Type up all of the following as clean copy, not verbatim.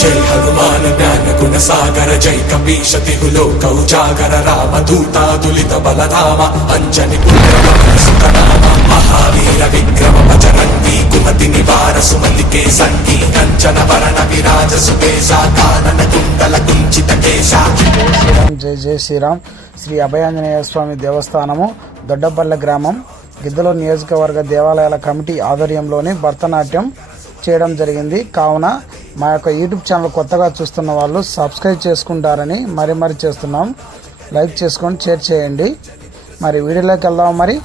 జై హనుమాన్ జ్ఞాన గుణ సాగర జై కపీశ తిహులో కౌజాగర రామదూతాదులిత బలధామ అంజని పుత్రనామ మహావీర విక్రమ బజరంగి కుమతి నివార సుమతి కే సంగి కంచన వరణ విరాజ సుకేశ కానన కుండల కుంచిత కేశ. జై జై శ్రీరామ్. శ్రీ అభయాంజనేయ స్వామి దేవస్థానము దొడ్డపల్లె గ్రామం గిద్దలూరు నియోజకవర్గ దేవాలయాల కమిటీ ఆధ్వర్యంలోని భరతనాట్యం చేయడం జరిగింది. కావున మా యొక్క యూట్యూబ్ ఛానల్ కొత్తగా చూస్తున్న వాళ్ళు సబ్స్క్రైబ్ చేసుకుంటారని మరి చేస్తున్నాం. లైక్ చేసుకొని షేర్ చేయండి. మరి వీడియోలోకి వెళ్దాం. మరి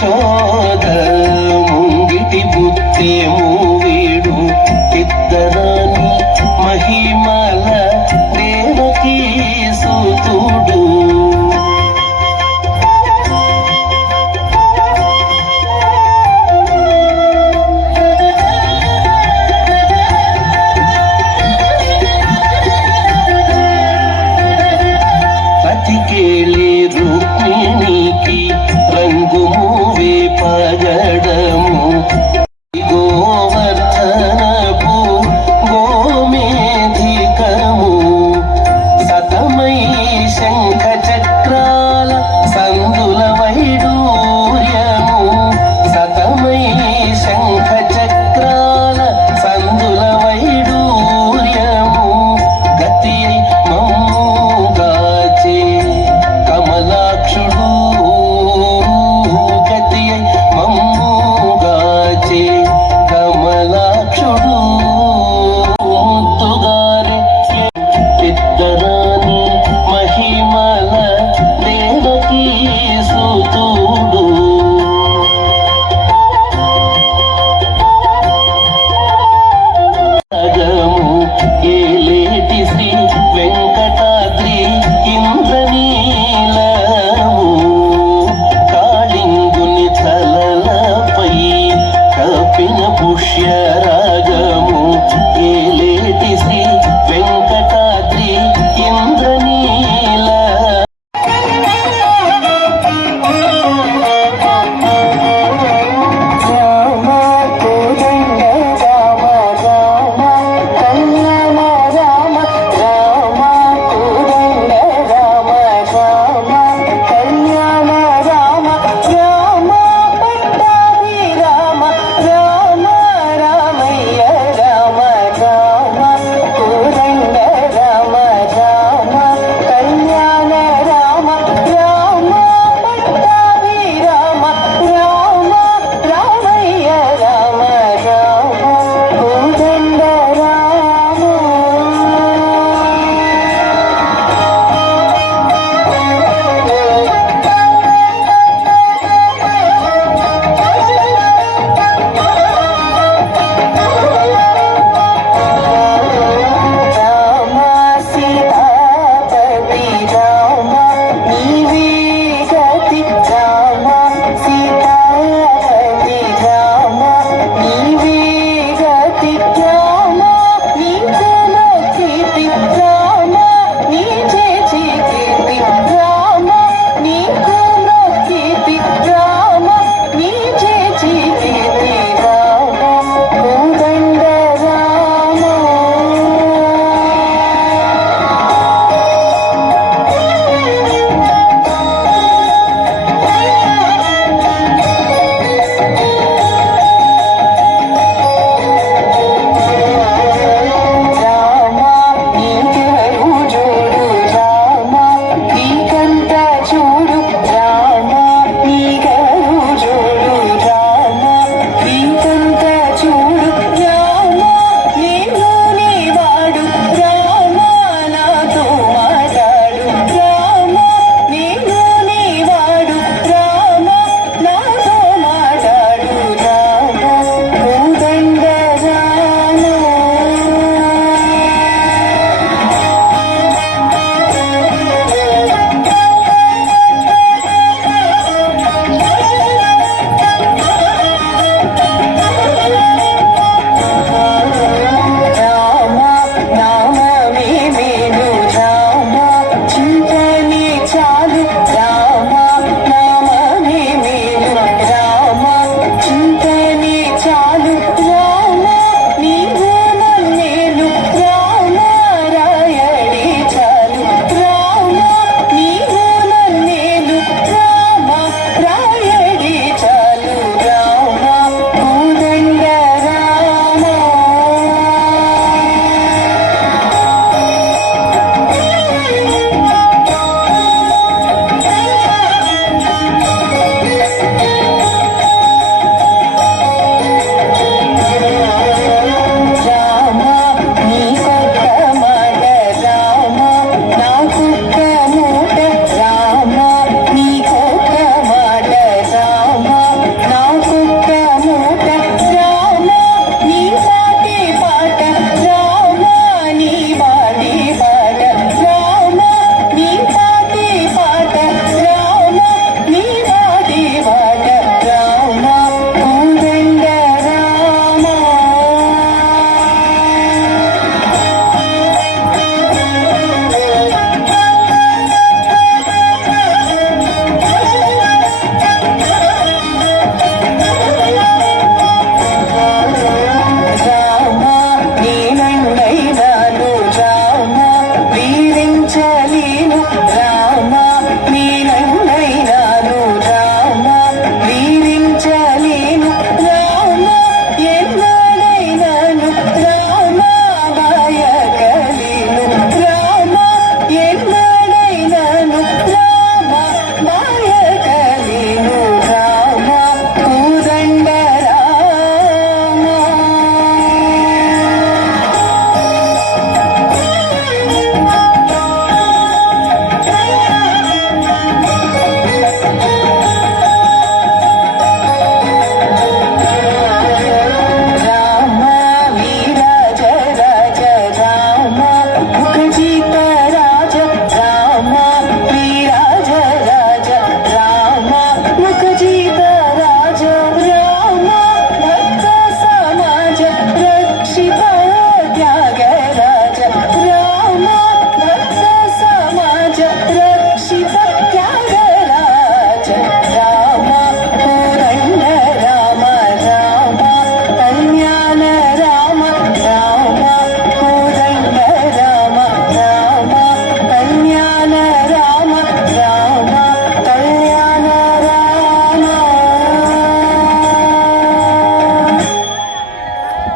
యశోద ముంగిటి బుద్ధి మూవీడు ఇద్దరాని మహిమల దేవకీ సూతుడు పతికేళి రుక్మిణికి రంగు మూవే పగడము గోవర్ధనపు గోమేధికము సతమై శంఖ చక్రాల సందుల వైడూర్యము సతమై శంఖ చక్రాల సందుల వైడూర్యము గతి మమ్ముగాచే కమలాక్షుడు గతి మమ్ము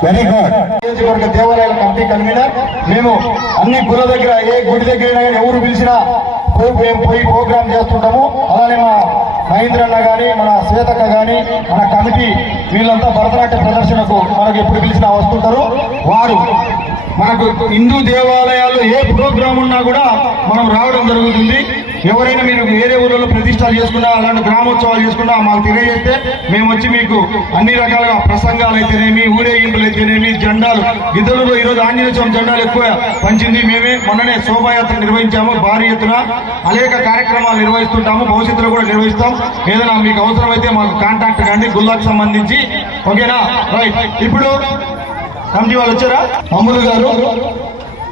వెరీ గుడ్. నియోజకవర్గ దేవాలయాల కమిటీ కన్వీనర్. మేము అన్ని గుళ్ళ దగ్గర ఏ గుడి దగ్గర ఎవరు పిలిచినా పోయి ప్రోగ్రామ్ చేస్తుంటాము. అలానే మా మహేంద్ర అన్న గాని, మన శ్వేతక్క గాని, మన కమిటీ వీళ్ళంతా భరతనాట్య ప్రదర్శనకు మనకు ఎప్పుడు పిలిచినా వస్తుంటారు. వారు మనకు హిందూ దేవాలయాల్లో ఏ ప్రోగ్రాం ఉన్నా కూడా మనం రావడం జరుగుతుంది. ఎవరైనా మీరు వేరే ఊళ్ళో ప్రతిష్టాలు చేసుకున్నా, అలాంటి గ్రామోత్సవాలు చేసుకున్నా మాకు తెలియజేస్తే మేము వచ్చి మీకు అన్ని రకాలుగా ప్రసంగాలు అయితేనేమి, ఊరేగింపులు అయితేనేమి, జెండాలు గిద్దలలో ఈరోజు ఆంజనేయ స్వామి జెండాలు ఎక్కువ పంచింది మేమే. మొన్ననే శోభాయాత్ర నిర్వహించాము భారీ ఎత్తున. అనేక కార్యక్రమాలు నిర్వహిస్తుంటాము, భవిష్యత్తులో కూడా నిర్వహిస్తాం. ఏదైనా మీకు అవసరమైతే మాకు కాంటాక్ట్ కండి గుల్లాకు సంబంధించి. ఓకేనా? రైట్. ఇప్పుడు కమిటీ వాళ్ళు వచ్చారా? అమ్ములు గారు,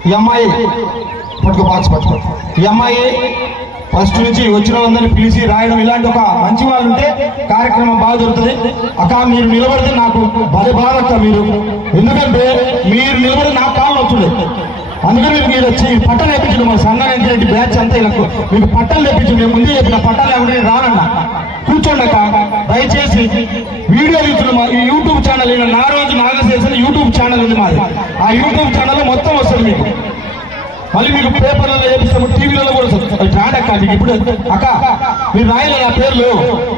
ఈ అమ్మాయి పట్టుకో, బాక్స్ పట్టుకో. ఈ అమ్మాయి ఫస్ట్ నుంచి వచ్చిన వాళ్ళందరినీ పిలిచి రాయడం, ఇలాంటి ఒక మంచి వాళ్ళు ఉంటే కార్యక్రమం బాగా జరుగుతుంది. అక్క మీరు నిలబడితే నాకు భలే బాధ అక్క మీరు, ఎందుకంటే మీరు నిలబడి నాకు కాళ్ళు వచ్చుండే. అందుకని మీరు వచ్చి పట్టలు వేయించండి. మా సంఘానికి బ్యాచ్ అంతా ఇలా మీకు పట్టలు తెప్పించండి. నేను ముందే చెప్పిన పట్టాలు లేకుండా నేను రానన్నా. కూర్చోండి అక్క దయచేసి. వీడియో తీస్తున్నాం. మా ఈ యూట్యూబ్ ఛానల్ నా రోజు నాగశేషన్ యూట్యూబ్ ఛానల్ ఉంది మాది. ఆ యూట్యూబ్ ఛానల్లో మొత్తం వస్తుంది మీకు. మళ్ళీ మీకు పేపర్లలో వేపిస్తాము, టీవీలలో కూడా వస్తుంది. రాడక్క మీకు ఇప్పుడు. అక్క మీరు రాయలేదు ఆ పేర్లు?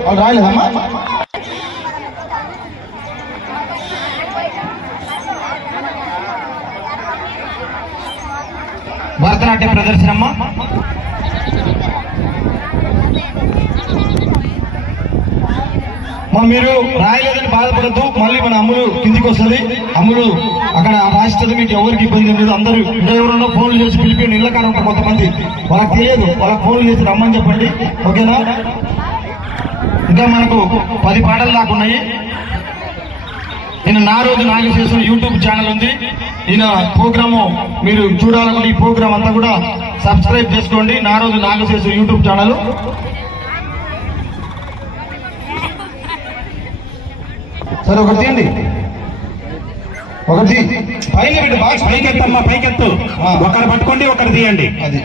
వాళ్ళు రాయలేదమ్మా? భరతనాట్య ప్రదర్శనమ్మా. మీరు రాయలేదని బాధపడద్దు. మళ్ళీ మన అమ్ములు కిందికి వస్తుంది. అమ్ములు అక్కడ రాష్ట్రం మీకు ఎవరికి ఇబ్బంది లేదు. అందరూ ఇంకా ఎవరైనా ఫోన్లు చేసి పిలిపి ఇళ్ళకారం ఉంటారు కొంతమంది, వాళ్ళకి తెలియదు. వాళ్ళకి ఫోన్లు చేసి రమ్మని చెప్పండి. ఓకేనా? ఇంకా మనకు 10 పాటలు దాకా ఉన్నాయి. ఈయన నా రోజు నాగశేషన్ యూట్యూబ్ ఛానల్ ఉంది. ఈయన ప్రోగ్రాము మీరు చూడాలనుకుంటే ఈ ప్రోగ్రామ్ అంతా కూడా సబ్స్క్రైబ్ చేసుకోండి. నా రోజు నాగశేషన్ యూట్యూబ్ ఛానల్. సరే ఒకటి తీయండి, ఒకటి పైన పెట్టి బాక్స్ పైకెత్తమ్మా, పైకెత్తు. ఒకరు పట్టుకోండి, ఒకరు తీయండి. అది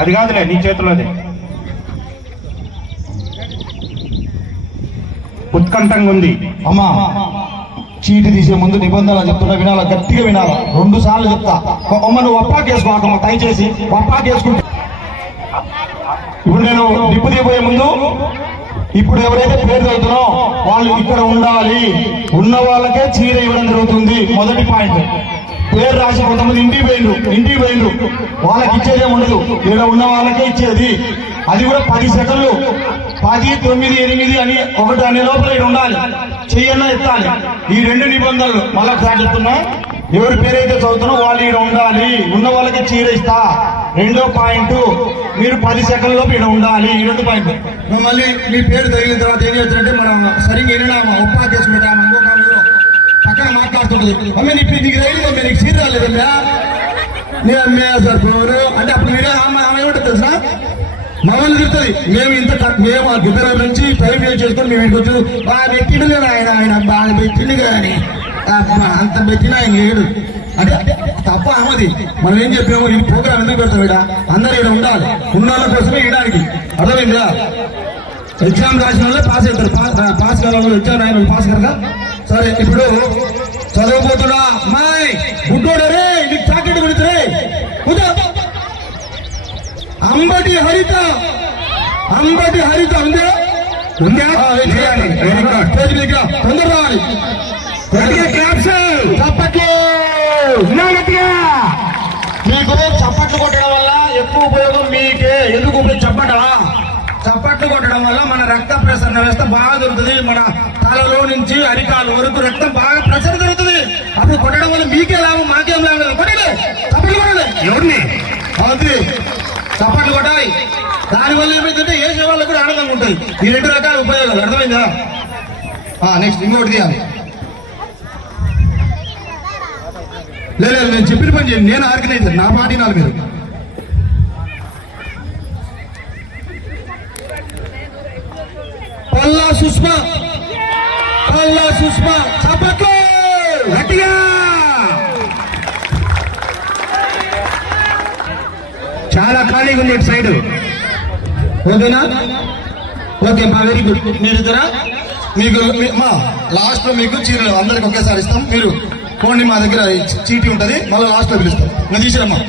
అది కాదులే నీ చేతిలోనే. ఉత్కంఠంగా ఉంది అమ్మా. చీటి తీసే ముందు నిబంధనలు చెప్తున్నా, వినాలా, గట్టిగా వినాలా. 2 సార్లు చెప్తా. అమ్మ నువ్వు వప్పాకేసుకోకమ్మ, దయచేసి వప్పాకేసుకుంటే. ఇప్పుడు నేను నిప్పు దిగిపోయే ముందు ఇప్పుడు ఎవరైతే పేరు చదువుతారో వాళ్ళు ఇక్కడ ఉండాలి. ఉన్న వాళ్ళకే చీర ఇవ్వడం జరుగుతుంది. మొదటి పాయింట్. పేరు రాసి కొంతమంది ఇంటికి పోయిండ్రు వాళ్ళకి ఇచ్చేదే ఉండదు. ఇక్కడ ఉన్న వాళ్ళకే ఇచ్చేది. అది కూడా 10 సెకండ్లు. 10, 9, 8 అని ఒకటి అనే లోపల ఇక్కడ ఉండాలి. చెయ్యన్నా ఎత్తాలి. ఈ 2 నిబంధనలు మళ్ళా చెప్తున్నా. ఎవరి పేరైతే చదువుతారో వాళ్ళు ఇక్కడ ఉండాలి. ఉన్న వాళ్ళకి చీర ఇస్తా. 2వ పాయింట్, మీరు 10 సెకండ్లోపు ఇక్కడ ఉండాలి. ఈ 2 పాయింట్. మళ్ళీ మీ పేరు తగిలిన తర్వాత ఏం చేస్తారంటే మనం సరిగ్గా వినడామా, ఒప్పా కేసు పెట్టామా, ఇంకొక పక్కన మాట్లాడుతుంటది. అమ్మే నీకు తగిలిందమ్మే, నీకు చీర రాలేదమ్మా, నీ అమ్మే సార్ ఫోను అంటే అప్పుడు మీరే ఆమె ఏమంటుంది తెలుసా, మమ్మల్ని తిరుగుతుంది. మేము ఆ గిద్దర నుంచి టైం వేస్ట్ చేసుకొని మేము ఇంటికి వచ్చి బాగా పెట్టిండు లేదు ఆయన బాగా పెట్టిండు కానీ అంత పెట్టినా ఆయన లేడు అంటే తప్ప అమ్మది. మనం ఏం చెప్పాము, ఈ ప్రోగ్రామ్ ఎందుకు పెడతాం? ఇక్కడ అందరూ ఇక్కడ ఉండాలి. ఉన్న వాళ్ళ కోసమే ఇవ్వడానికి. అర్థమైందా? ఎగ్జామ్ రాసిన వాళ్ళే పాస్ అవుతారు. పాస్ కావాలి, ఎగ్జామ్ రాయన పాస్ కదా. సరే ఇప్పుడు చదవబోతున్నా. అమ్మాయి గుడ్డోడరే నీకు చాకెట్ కొడుతురే. అంబటి హరిత ఉందా? స్టేజ్ మీద తొందర రావాలి. మీకు చప్పట్లు కొట్టడం వల్ల ఎక్కువ ఉపయోగం మీకే. ఎందుకు చప్పట్లు కొట్టడం వల్ల మన రక్త ప్రసరణ వ్యవస్థ బాగా దొరుకుతుంది. మన తలలో నుంచి అరికాలు వరకు రక్తం బాగా ప్రసరణ జరుగుతుంది. అప్పుడు కొట్టడం వల్ల మీకే లాభం, మాకేం లాభం. కొట్టండి, చప్పట్లు కొట్టాలి. ఎవరిని అది చప్పట్లు కొట్టాలి. దానివల్ల ఏమైందంటే ఏ సేవల్లో కూడా ఆనందంగా ఉంటుంది. ఈ 2 రకాల ఉపయోగాలు. అర్థమైందా? నెక్స్ట్ ఇంకోటి తీయాలి. లేదు నేను చెప్పిన పని చేయండి. నేను ఆర్గనైజర్, నా పార్టీ నాలుగు మీరు. పల్లా సుష్మా చప్పట్లు గట్టిగా. చాలా ఖాళీగా ఉంది ఇటు సైడ్. ఓకేనా? ఓకే మా వెరీ గుడ్. మీరిద్దరా మీకు మా లాస్ట్ లో మీకు చీరలు అందరికి ఒకేసారి ఇస్తాం. మీరు పోండి, మా దగ్గర చీటీ ఉంటుంది, మళ్ళీ లాస్ట్ లో పిలుస్తాం. నువ్వు తీసిరమ్మా.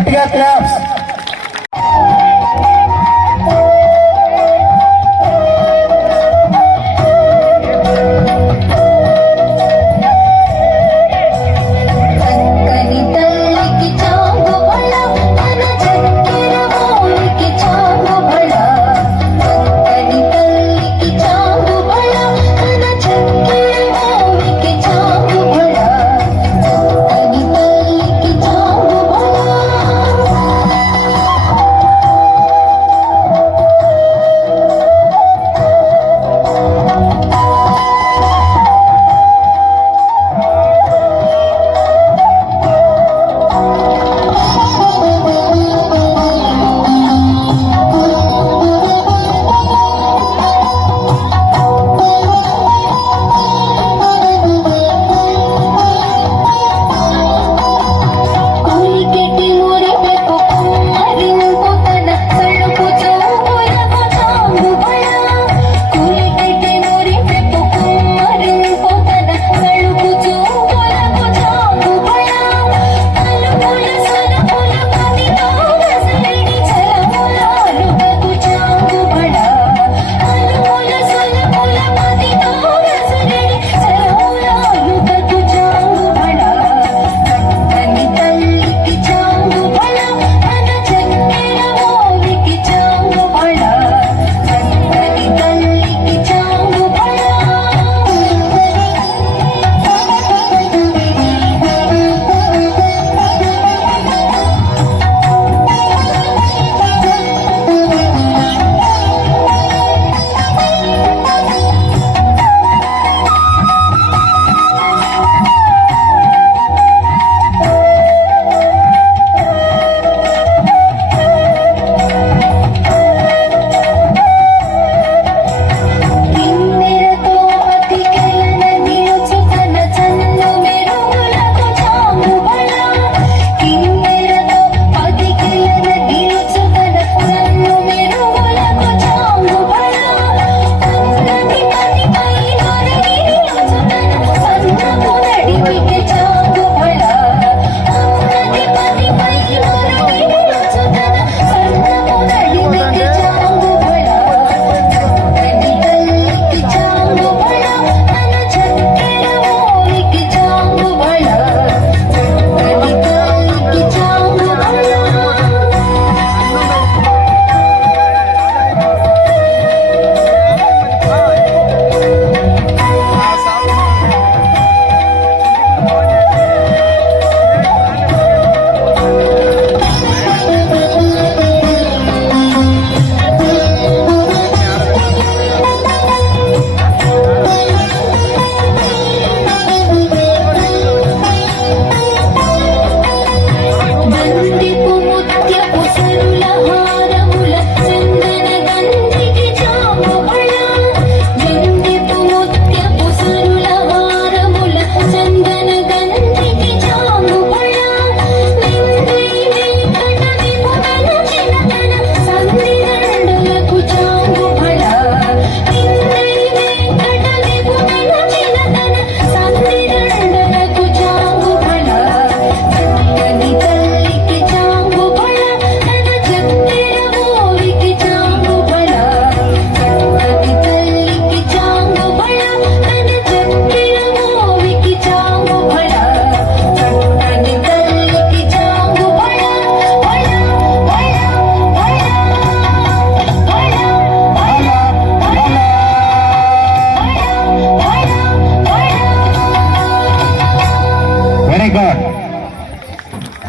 గట్టిగా క్లాప్స్.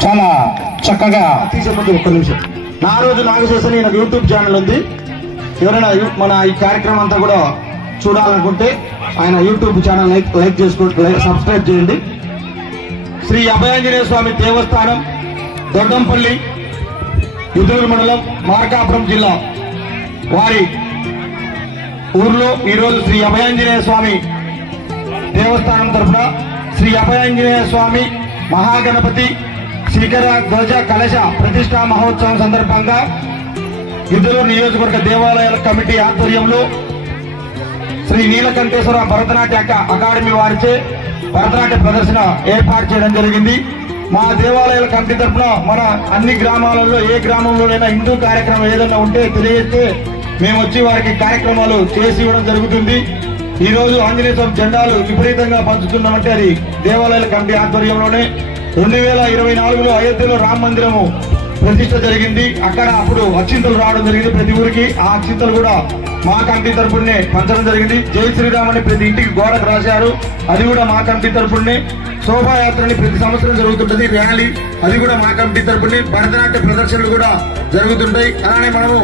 చాలా చక్కగా తీసేపోతే ఒక్క నిమిషం. నా రోజు నాగశేషని నాకు యూట్యూబ్ ఛానల్ ఉంది. ఎవరైనా మన ఈ కార్యక్రమం అంతా కూడా చూడాలనుకుంటే ఆయన యూట్యూబ్ ఛానల్ లైక్ చేసుకోండి, సబ్స్క్రైబ్ చేయండి. శ్రీ అభయాంజనేయ స్వామి దేవస్థానం దొడ్డంపల్లి యుద్ధూరు మండలం మార్కాపురం జిల్లా వారి ఊర్లో ఈరోజు శ్రీ అభయాంజనేయ స్వామి దేవస్థానం తరఫున శ్రీ అభయాంజనేయ స్వామి మహాగణపతి శిఖర ధ్వజ కలశ ప్రతిష్టా మహోత్సవం సందర్భంగా యుద్ధూరు నియోజకవర్గ దేవాలయాల కమిటీ ఆధ్వర్యంలో శ్రీ నీలకంఠేశ్వర భరతనాట్య అకాడమీ వారిచే భరతనాట్య ప్రదర్శన ఏర్పాటు చేయడం జరిగింది. మా దేవాలయాల కమిటీ తరఫున మన అన్ని గ్రామాలలో ఏ గ్రామంలోనైనా హిందూ కార్యక్రమం ఏదైనా ఉంటే తెలియజేస్తే మేము వచ్చి వారికి కార్యక్రమాలు చేసి ఇవ్వడం జరుగుతుంది. ఈ రోజు ఆంజనేయ స్వామి జెండాలు విపరీతంగా పంచుతున్నామంటే అది దేవాలయాల కమిటీ ఆధ్వర్యంలోనే. 2024లో అయోధ్యలో రామ మందిరము ప్రతిష్ట జరిగింది. అక్కడ అప్పుడు అక్షింతలు రావడం జరిగింది ప్రతి ఊరికి. ఆ అక్షింతలు కూడా మా కమిటీ తరపునే పంచడం జరిగింది. జై శ్రీరామ్ అని ప్రతి ఇంటికి గోడకు రాశారు, అది కూడా మా కమిటీ తరపునే. శోభాయాత్రని ప్రతి సంవత్సరం జరుగుతుంటది, ర్యాలీ అది కూడా మా కమిటీ తరపునే. భరతనాట్య ప్రదర్శనలు కూడా జరుగుతుంటాయి. అలానే మనము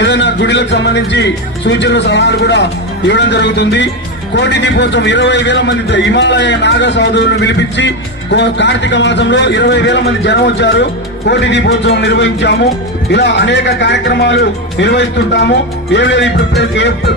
ఏదైనా గుడిలకు సంబంధించి సూచనలు సలహాలు కూడా ఇవ్వడం జరుగుతుంది. కోటి దీపోత్సవం 20,000 మంది హిమాలయ నాగ సోదరులను పిలిపించి కార్తీక మాసంలో 20,000 మంది జనం వచ్చారు. కోటి దీపోత్సవం నిర్వహించాము. ఇలా అనేక కార్యక్రమాలు నిర్వహిస్తుంటాము. ఏం లేదు, ఇప్పుడు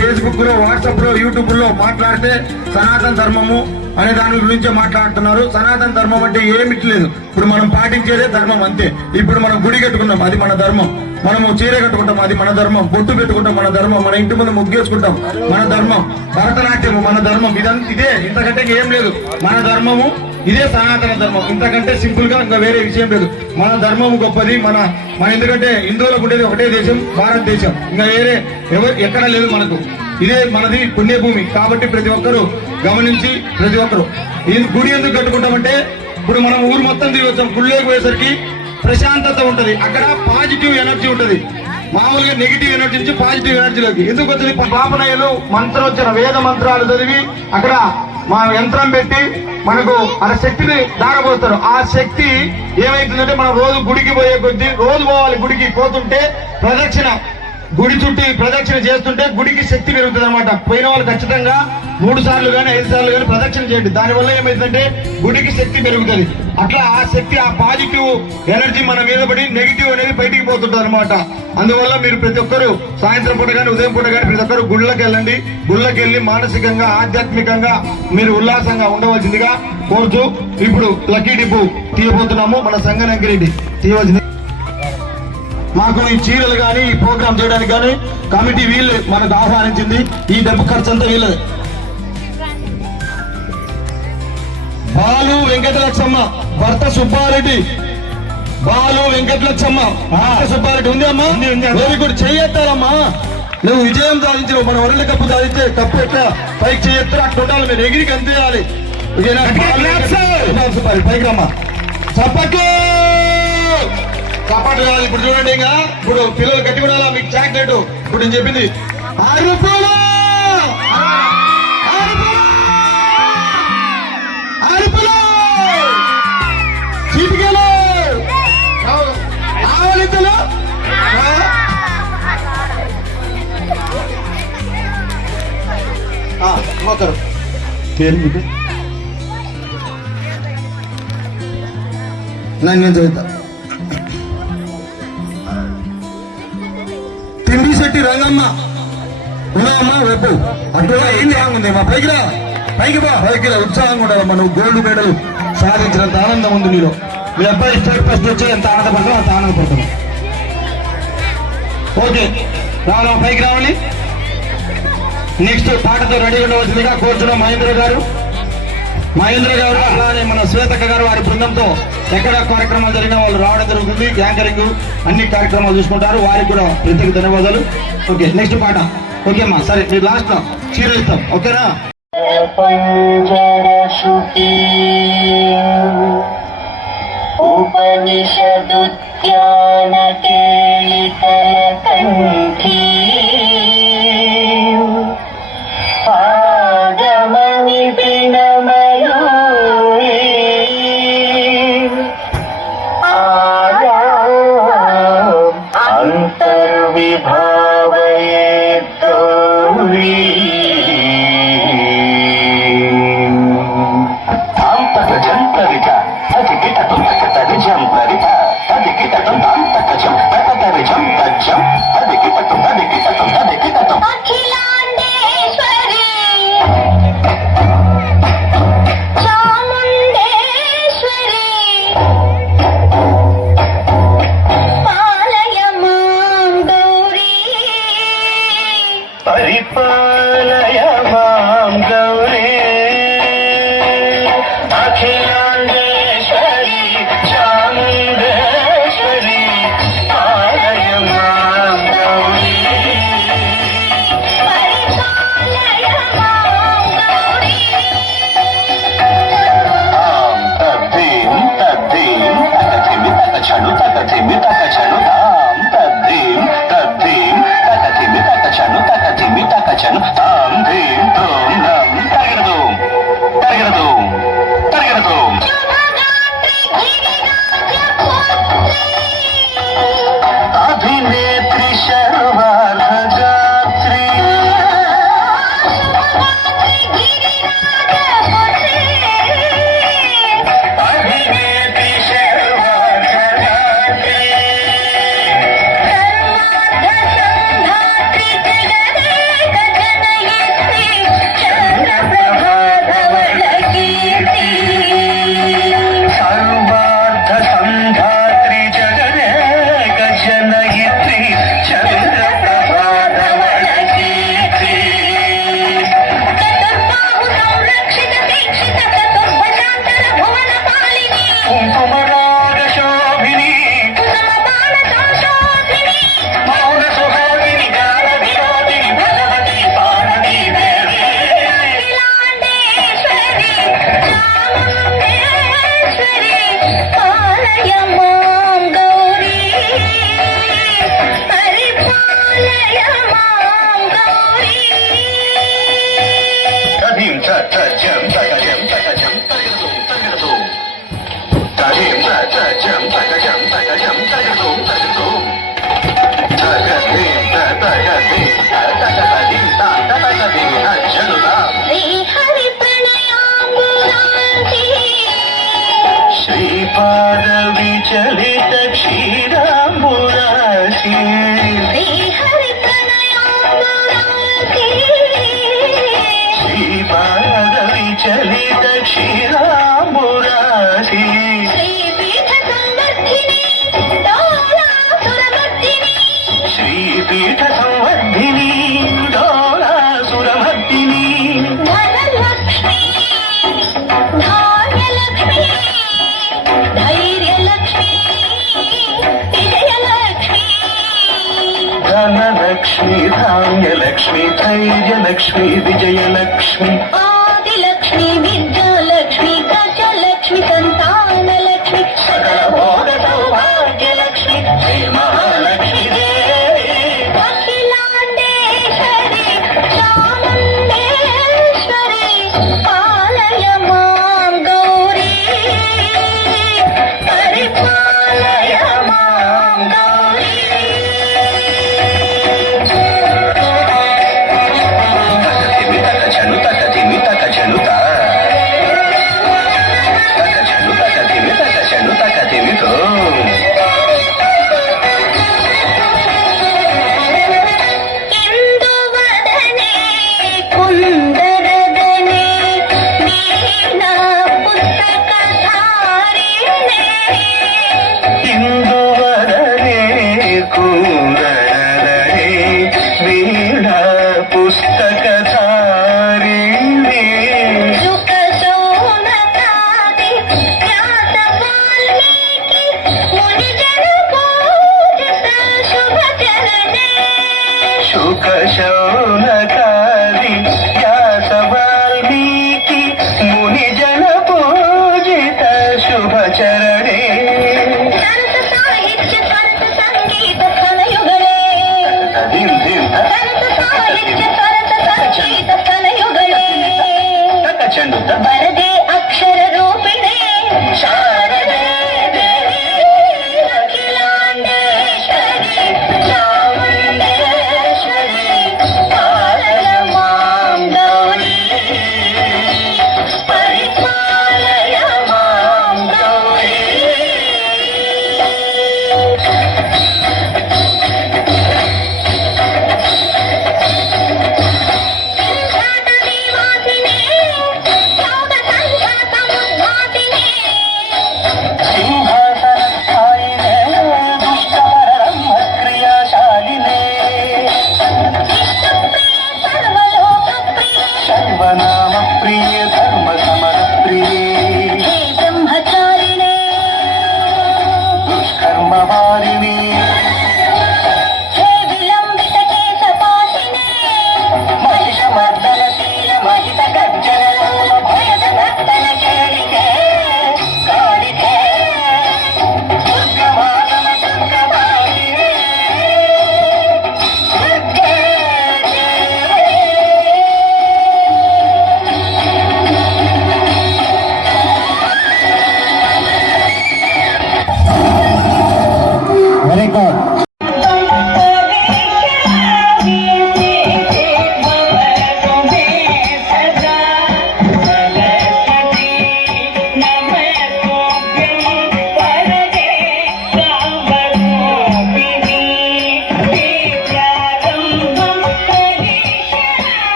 ఫేస్బుక్ లో, వాట్సాప్ లో, యూట్యూబ్ లో మాట్లాడితే సనాతన ధర్మము అనే దాని గురించి మాట్లాడుతున్నారు. సనాతన ధర్మం అంటే ఏమిటి లేదు, ఇప్పుడు మనం పాటించేదే ధర్మం అంతే. ఇప్పుడు మనం గుడి కట్టుకున్నాం, అది మన ధర్మం. మనము చీర కట్టుకుంటాం, అది మన ధర్మం. బొట్టు పెట్టుకుంటాం, మన ధర్మం. మన ఇంటి ముందు ముగ్గేసుకుంటాం, మన ధర్మం. భరతనాట్యము మన ధర్మం. ఇదే, ఇంతకంటే ఏం లేదు. మన ధర్మము ఇదే సనాతన ధర్మం. ఇంతకంటే సింపుల్ గా ఇంకా వేరే విషయం లేదు. మన ధర్మం గొప్పది. మన ఎందుకంటే హిందువులకు ఉండేది ఒకటే దేశం, భారతదేశం. ఇంకా వేరే ఎక్కడ లేదు మనకు. ఇదే మనది పుణ్యభూమి. కాబట్టి ప్రతి ఒక్కరూ గమనించి ప్రతి ఒక్కరు ఈ గుడి ఎందుకు కట్టుకుంటామంటే, ఇప్పుడు మనం ఊరు మొత్తం తిరిగి వచ్చాం, గుళ్ళోకి పోయేసరికి ప్రశాంతత ఉంటది. అక్కడ పాజిటివ్ ఎనర్జీ ఉంటది. మామూలుగా నెగిటివ్ ఎనర్జీ నుంచి పాజిటివ్ ఎనర్జీలోకి ఎందుకు వచ్చింది? పాపనయ్యలు మంత్రోచ్చర వేద మంత్రాలు చదివి అక్కడ మా యంత్రం పెట్టి మనకు ఆ శక్తిని దాగబోస్తారు. ఆ శక్తి ఏమైతుందంటే మనం రోజు గుడికి పోయే కొద్దీ, రోజు పోవాలి గుడికి, పోతుంటే ప్రదక్షిణ గుడి చుట్టూ ప్రదక్షిణ చేస్తుంటే గుడికి శక్తి పెరుగుతుంది అనమాట. పోయిన వాళ్ళు ఖచ్చితంగా 3 సార్లు కానీ 5 సార్లు కానీ ప్రదక్షిణ చేయండి. దానివల్ల ఏమైతుందంటే గుడికి శక్తి పెరుగుతుంది. అట్లా ఆ శక్తి, ఆ పాజిటివ్ ఎనర్జీ మన మీద పడి నెగిటివ్ అనేది బయటికి పోతుంటది అనమాట. అందువల్ల మీరు ప్రతి ఒక్కరు సాయంత్రం పూట కానీ ఉదయం పూట కానీ ప్రతి ఒక్కరు గుళ్ళకి వెళ్ళండి. గుళ్ళకి వెళ్ళి మానసికంగా, ఆధ్యాత్మికంగా మీరు ఉల్లాసంగా ఉండవలసిందిగా కోరుతూ ఇప్పుడు లక్కీ డిప్పు తీయబోతున్నాము. మన సంగనంకిరెడ్డి తీయవలసింది. మాకు ఈ చీరలు కానీ ఈ ప్రోగ్రామ్ చేయడానికి కానీ కమిటీ వీళ్ళు మనకు ఆహ్వానించింది. ఈ డబ్బు ఖర్చు అంతా వీళ్ళది. బాలు వెంకటలక్ష్మ భర్త సుబ్బారెడ్డి, బాలు వెంకటలక్ష్మ భర్త సుబ్బారెడ్డి ఉంది అమ్మా. Very good. చెయ్యొత్తారమ్మా, నువ్వు విజయం సాధించవు. మన వరల్డ్ కప్ సాధించే కప్పు ఎట్లా పైకి చేయొత్తారు అట్లా ఉండాలి. మీరు ఎగిరికి అంతేయాలి. పైకి రమ్మా. చప్పట్లు చప్పట్లు కాదు. ఇప్పుడు చూడండి, ఇంకా ఇప్పుడు పిల్లలు గట్టి ఉండాలా. మీకు చాక్లెట్ ఇప్పుడు నేను చెప్పింది 6 రూపాయలు, 6 రూపాయలు చీటికలు, ఆవలింతలు, ఒకరు పేరు నేను చదువుతా. తిండి శెట్టి రంగమ్మ ఉన్నావమ్మా. రేపు అట్లా ఏం ఉంది మా పైకి రా, పైకి బా, పైకి రా. ఉత్సాహంగా ఉండదమ్మా. నువ్వు గోల్డ్ మెడల్ సాధించినంత ఆనందం ఉంది నీలో. మీ అబ్బాయి స్టేట్ ఫస్ట్ వచ్చి ఎంత ఆనందపడతావు అంత ఆనందపడతావు. ఓకే, రావాలి పైకి రావాలి. నెక్స్ట్ పాటతో రెడీ ఉండవలసిందిగా కోరుతున్నాం మహేంద్ర గారు. అలానే మన శ్వేతక్క గారు వారి బృందంతో ఎక్కడ కార్యక్రమాలు జరిగినా వాళ్ళు రావడం జరుగుతుంది. యాంకరింగ్ అన్ని కార్యక్రమాలు చూసుకుంటారు. వారికి కూడా ప్రత్యేక ధన్యవాదాలు. ఓకే, నెక్స్ట్ పాట. ఓకే అమ్మా, సరే మీరు లాస్ట్ లో చీర ఇస్తాం. ఓకేనా? ఉపనిషదుద్యాన కేళితల కంఠీ ఆగమని పిణమయూరీ అంతర్విభావయే గౌరీ అంతర్జంతరిత అధికిత తుంతకతరిజం పరిత అధికిత తుంతాంతకజం తతరిజం తజ్జం అధికిత తుంతదికిత తుంతదికిత అఖిలాండేశ్వరి చాముండేశ్వరి పాలయ మాం గౌరీ పరిపాలయ మాం గౌరీ అఖిలాండేశ్వరి చను తాం ధీం ధూం నం తరగడదు తరగడదు తరగడదు. అభినేత్రి శర్వార్ధగాత్రి అభినేత్రి శర్వార్ధగాత్రి సర్వార్థ సంధాత్రి జగదేక జనయిత్రి చంద్రప్రభాధవళ కీర్తి. కుంకుమరాగ శోభిని మౌన సుహాసిని గాన వినోదిని భగవతి పార్వతీ దేవి. తదీం తజం తగజం తగజం తగదు తగదు తదీం తజం తగజం తగజం తగదు తగదు తగదీం తగదీం తగదీం తగదీం అంజలుదా. శ్రీపాద విచలిత క్షీరాంబురాశి శ్రీపాద విచలిత క్షీరాంబురాశి శ్రీపీఠ సంవర్ధిని డోలాసురమర్దిని ధనలక్ష్మి ధాన్యలక్ష్మి ధైర్యలక్ష్మి విజయలక్ష్మి ఆదిలక్ష్మి విద్యాలక్ష్మి గజలక్ష్మి సంతానలక్ష్మి సకల భోగ సౌభాగ్యలక్ష్మి శ్రీ మహాలక్ష్మి దేవి. అఖిలాండేశ్వరి చాముండేశ్వరి పాలయ మాం గౌరీ పరిపాలయ మాం గౌరీ. తక చను తక తిమి తక చను తక తిమి తక చను తక తిమితో. ఇందువదనే కుందరదనే వీణా పుస్తకధారిణే ఇందువరనే కూరనే వీణా పుస్తకధారిణి శుక శౌనకాది వ్యాస వాల్మీకి మునిజన పూజిత శుభచరణే. శుక శౌనకాది వ్యాస వాల్మీకి మునిజన పూజిత శుభచరణే. సరస సాహిత్య స్వరస సంగీత కలయుగళే తదీం ధీం సరస సాహిత్య స్వరస సంగీత కలయుగళే తక చండు వరదే అక్షర రూపిణే శారదే దేవి అఖిలాండేశ్వరి చాముండేశ్వరి పాలయ మాం గౌరీ.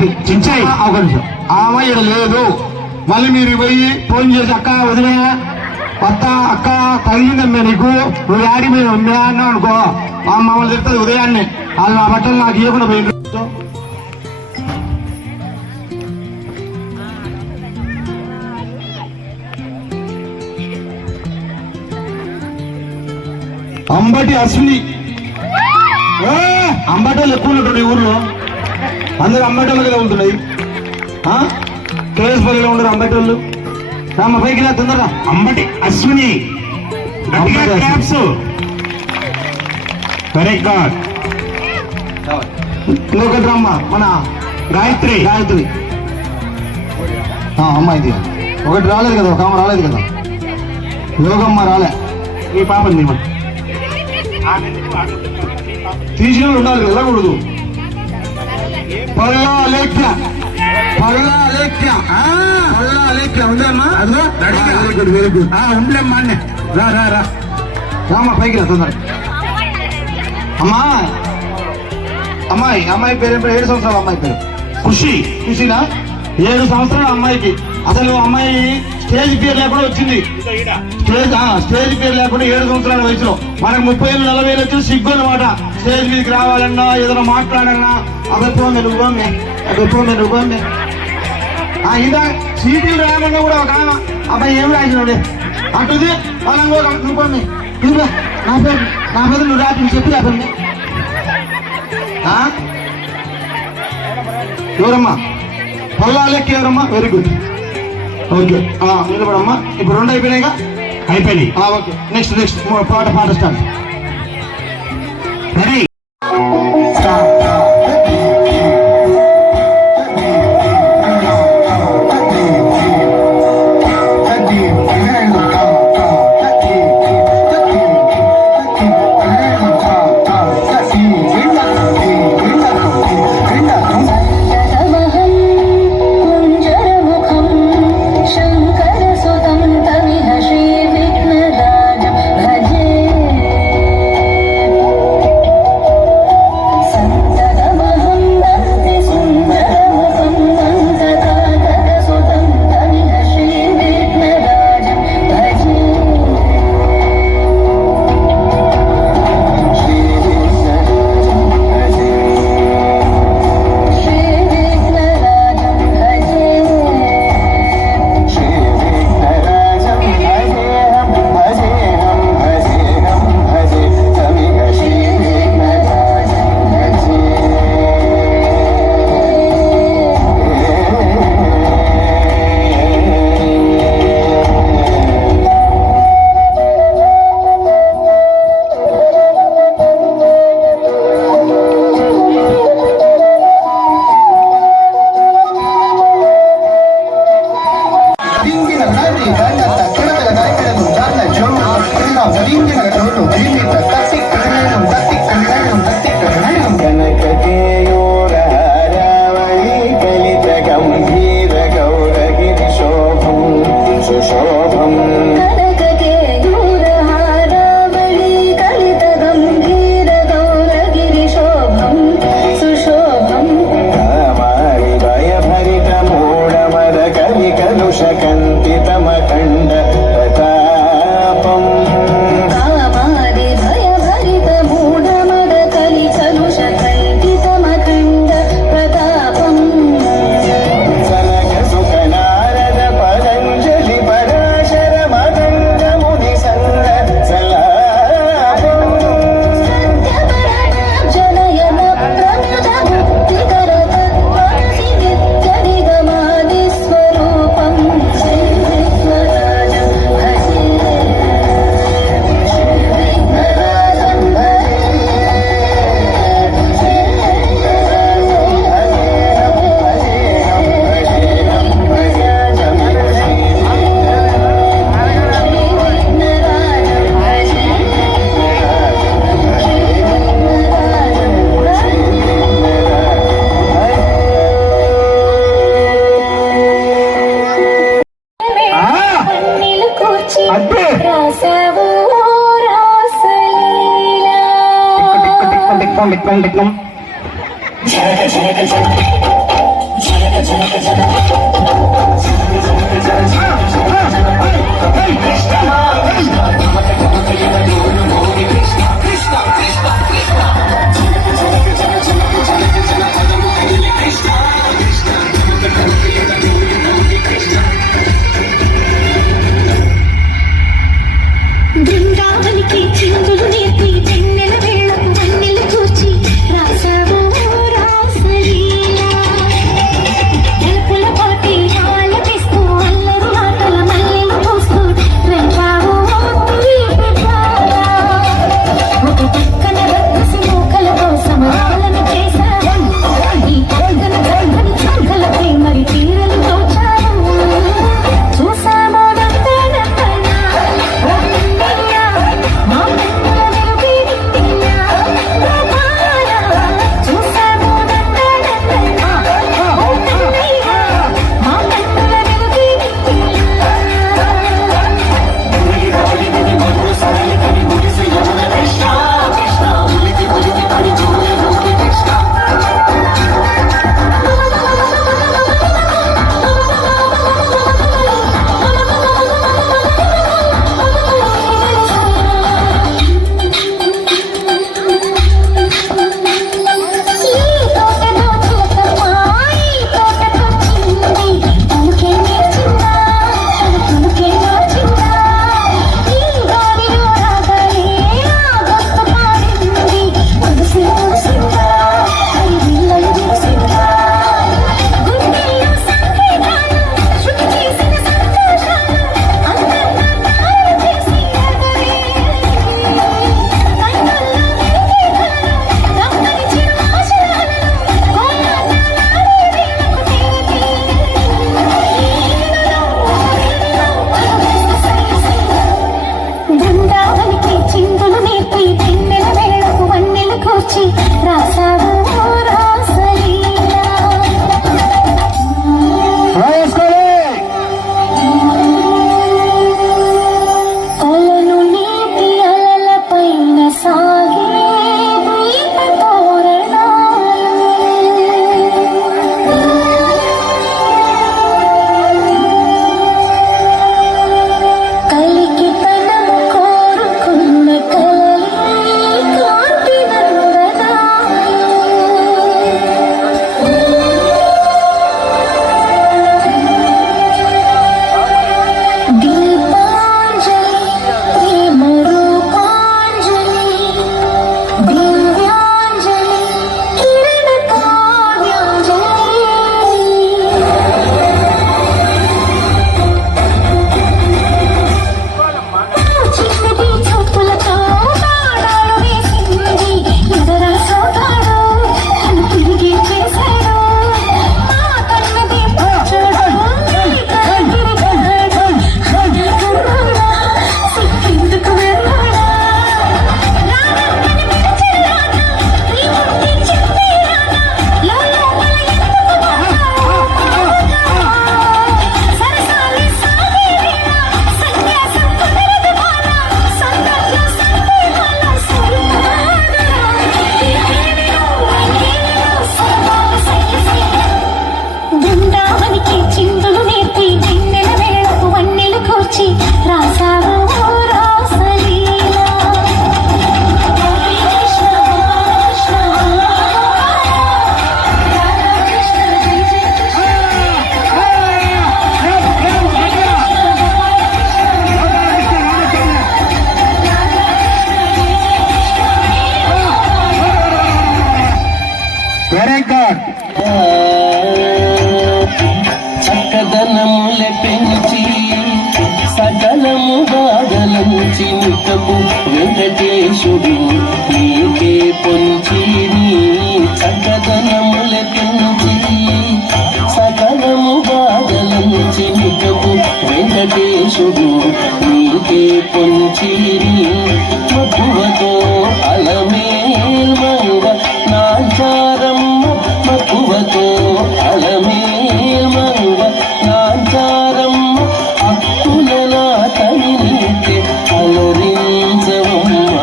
అమ్మాయిది చించాయి ఒక నిమిషం. ఆ అమ్మాయి ఇక్కడ లేదు. మళ్ళీ మీరు పోయి ఫోన్ చేసి అక్క వదిలే కొత్త అక్క తగిలిందమ్మా నీకు, నువ్వు యాడి మీద ఉన్నా అన్నావు అనుకో, మా మమ్మల్ని తిరుగుతుంది ఉదయాన్నే. వాళ్ళు నా బట్టలు నాకు ఇవ్వకుండా పోయింది. అంబటి అశ్విని అంబటోళ్ళు ఎక్కువ ఉంటుండే ఊర్లో, అందరూ అంబటోళ్ళకి ఉంటున్నాయి. కేఎస్పల్లిలో ఉండరు అంబటోళ్ళు. రామ్మ పైకి రా తొందరగా. Ambati Ashwini very good. ఇంకొకటి రమ్మ మన గాయత్రి అమ్మాయిది ఒకటి రాలేదు కదా, ఒక ఆమె రాలేదు కదా, యోగమ్మ రాలే. ఈ పాపంది తీసిన ఉండాలి వెళ్ళకూడదు. పల్లా లేఖ్య ఉందమ్మా, అదిగో వెరీ గుడ్ వెరీ గుడ్. ఉండమ్మా అన్నే రా రా రా రామ్మా పైకి రా తొందర. అమ్మాయి పేరు 7 సంవత్సరాల అమ్మాయి పేరు ఖుషినా 7 సంవత్సరాల అమ్మాయికి. అసలు అమ్మాయి స్టేజ్ పేరు లేకుండా వచ్చింది. స్టేజ్ పేరు లేకుండా 7 సంవత్సరాల వయసులో. మనకు 30 ఏళ్ళు 40 ఏళ్ళు వచ్చి సిగ్గు అనమాట. స్టేజ్ మీదకి రావాలన్నా ఏదైనా మాట్లాడాలన్నా అభిప్రాయం నువ్వు ఇదా సీటీలు రాయమన్నా కూడా ఒక అబ్బాయి ఏం రాసినాడే అంటుంది. నువ్వు నా పేరు నువ్వు రాత్రి చెప్పి రాపండి. ఎవరమ్మా పల్లా లెక్క ఎవరమ్మా? వెరీ గుడ్ ఓకే నిలబడమ్మా. ఇప్పుడు 2 అయిపోయినాయిగా? అయిపోయినాయి. ఓకే నెక్స్ట్ పాట స్టార్ట్. రెడీ బృందావనికి చిందులు నేర్పి వెన్నెల వేళకు వన్నెలు కూర్చి రాసావు రాసలీలా ఎలుపుల పాటి ఆలపిస్తూ అల్లరి ఆటల మల్లెలు పూస్తూ రేపావు ఒక పక్కన రక్కసి మూకలతో సమరాలను చేశావు ఈ పక్కన గర్భని చంకలపై మరి తీరలు తోచావు చూసాము చక్కదనముల పెంచి సకలము బాధలంచి నికము వెంకటేశుడు నీకే పొంచి నీ చక్కదనముల పెంచి సకలము బాధలంచి నికము వెంకటేశుడు నీకే పొంచి మధువతో అలమేల్మంగ నాచారమ్మ మధువతో అలమేల్మంగ నాచారమ్మ అక్కులలా తనితే అలరించవమ్మ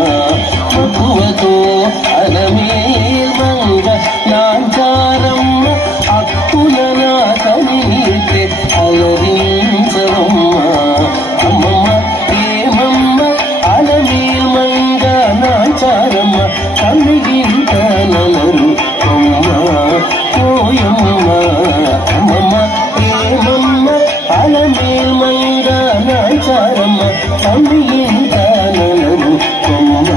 మధువతో అలమేల్మంగ నాచారమ్మ అక్కులలా తల్లిగింత నలరు కొమ్మ ఓయమ్మ అమ్మమ్మ ఏమమ్మ అలమేల్మంగ నాచారమ్మ తల్లిగింత నలరు కొమ్మ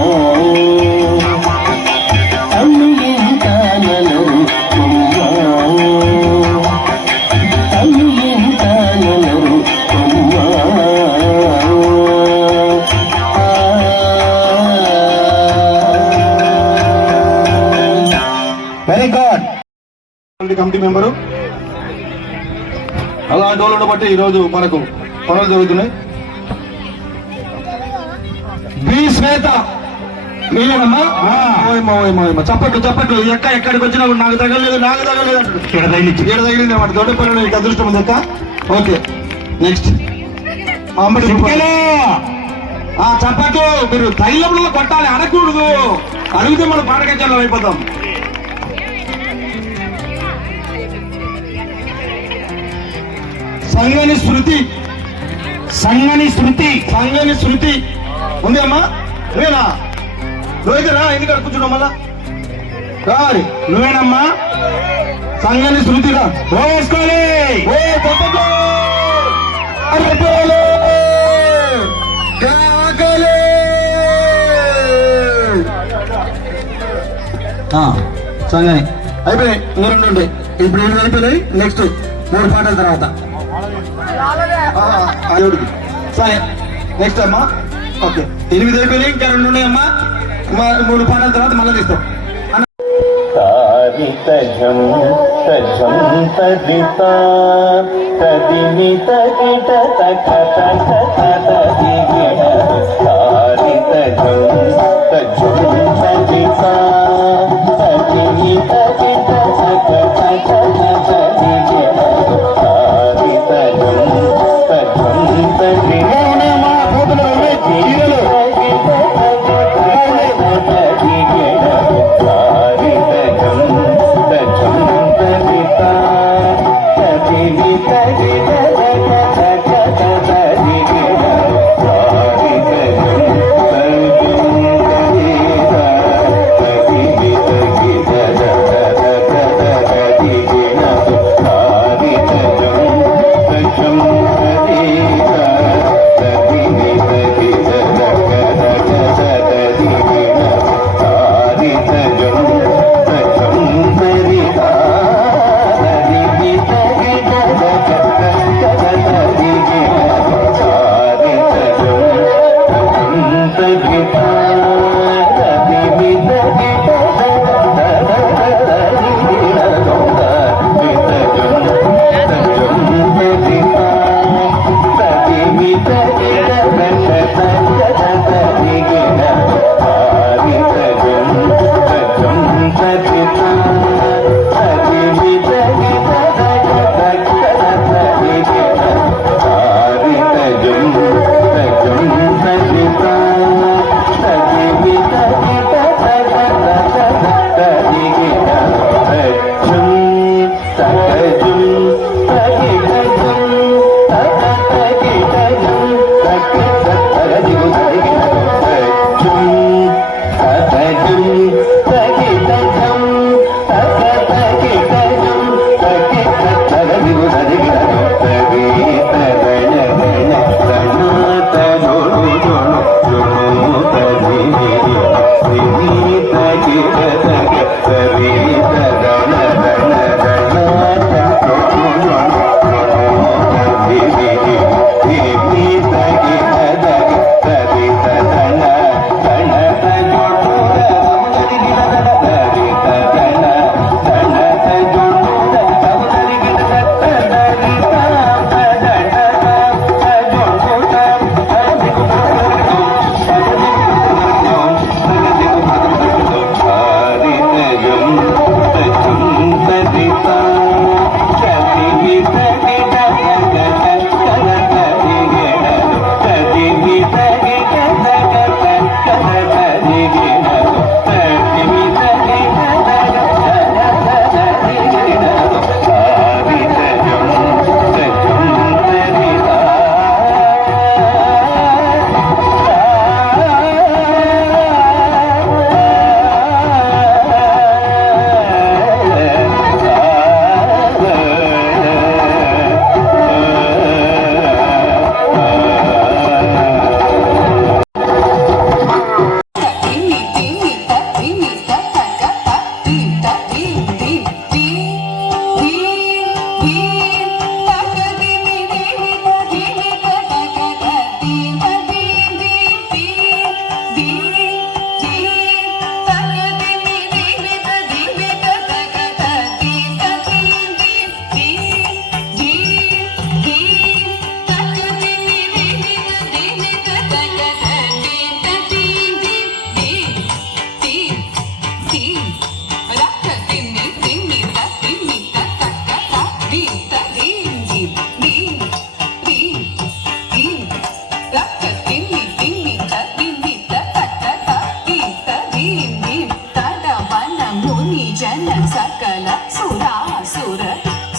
తల్లిగింత నలరు కొమ్మ తల్లిగింత నలరు కొమ్మ వెరీ గుడ్ కమిటీ మెంబరు అలాంటి వాళ్ళని బట్టి ఈరోజు మనకు పనులు జరుగుతున్నాయి. బి శ్వేత మీరేనమ్మా? చప్పట్లు చప్పట్లు. ఎక్కడికి వచ్చినా కూడా నాకు తగలేదు అంటాడు. ఈడ తగిలింది అన్నమాట. దొడ్డపల్లిలో నీకు అదృష్టం ఉంది అక్క. ఓకే నెక్స్ట్ చప్పట్లు. మీరు తైలంలో కొట్టాలి, అడగకూడదు. అడిగితే మనం పాడకచ్చల్లో అయిపోతాం. సంగని శృతి ఉంది అమ్మా. నువ్వేనా? నువ్వైతే రా. ఎందుకు కూర్చున్నావు మళ్ళా? రారి. నువ్వేనమ్మా? సంగని శృతి రా. వేసుకోవాలి. సంగని అయిపోయినాయి. రెండు ఉండే. ఇప్పుడు ఏడు అయిపోయినాయి. నెక్స్ట్ 3 పాటల తర్వాత సరే నెక్స్ట్ అమ్మా. ఓకే 8 అయిపోయినాయి. ఇంకా 2 ఉన్నాయమ్మా. 3 పాటల తర్వాత మళ్ళీ తీస్తాం. తజం తజం తదిత తదిమి తదిట తక తక తదిగిడ తారి తజం తజం తదిత తదిమి తదిట తక తక తదిగిడ తారి తజం తజం తదిట ముని జన సకల సురాసుర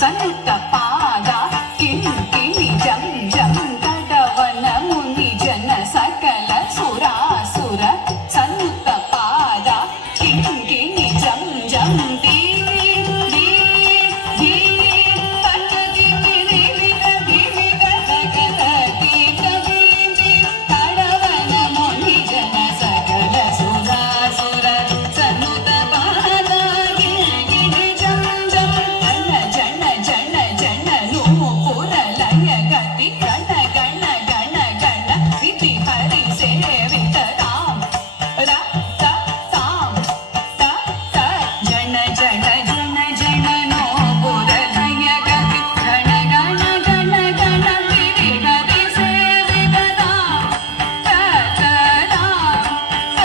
సనుత పాద కింకిణి జం జం తడవన ముని జన సకల సురాసుర సనుత పాద కింకిణి జం జం దీ దీ దీ తక దివి దివి దివి తక తకి కవి తడవన ముని జన సకల సురాసుర సనుత పాద కింకిణి జం జం జన జన జన జన నూపుర లయ గతి గణ గణ గణ గణ విధి హరి సేవిత రామ రా త తాం త త జన జన జన జన నూపుర లయ గతి గణ గణ గణ గణ విధి హరి సేవిత రామ త త రామ త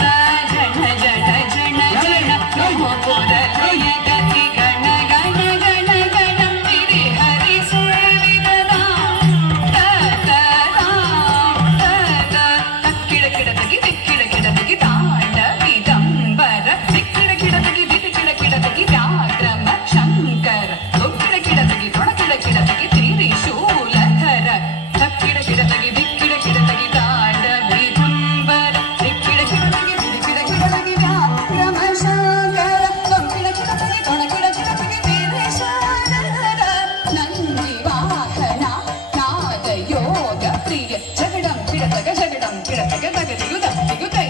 త జన జన జన జన నూపుర లయ గతి గణ గణ గణ గణ విధి హరి సేవిత రామ త త రామ త త తక్కిడ కిడతకి దిక్కిడ కిడతకి తాండ విదంబర దిక్కిడ కిడతకి దిక్కిడ కిడతకి వ్యాగ్రమ శంకర తొక్కిడ కిడతకి తొడకిడ కిడతకి త్రిశూలధర తక్కిడ కిడతకి దిక్కిడ కిడతకి తాండ విదంబర దిక్కిడ కిడతకి దిక్కిడ కిడతకి వ్యాగ్రమ శంకర తొక్కిడ కిడతకి తొడకిడ కిడతకి త్రిశూలధర నంది వాహన నాద యోగ ప్రియ జగడం కిడతగ తగదిగుద దిగుతై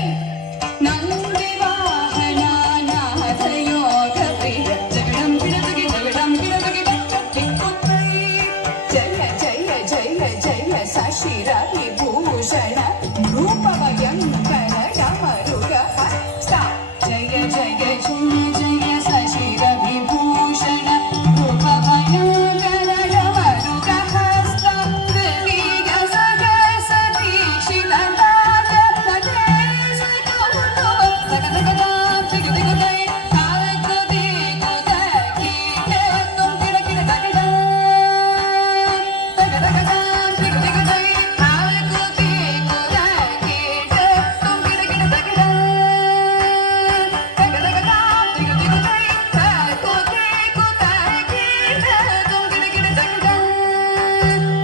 నంది వాహన నాద యోగ ప్రియ జగడం కిడతగి దిక్కుతై జయ జయ జయ జయ శశిర విభూషణ రూపభయంకర డమరుగ హస్త జయ జయ జయ జయ శశిర విభూషణ రూపభయంకర డమరుగ హస్త దివ్య సహస దీక్షిత రాజ నటేశ కౌతువ సగదగదా దిగుదిగుదై తాకు దిగుదకి కేతుం కిడకిడ తగడా తగదగదా దిగుదిగుదై తాకు దిగుదకి కేతుం కిడకిడ తగడా తగదగదా దిగుదిగుదై తాకు దిగుదకి కేతుం కిడకిడ తగడా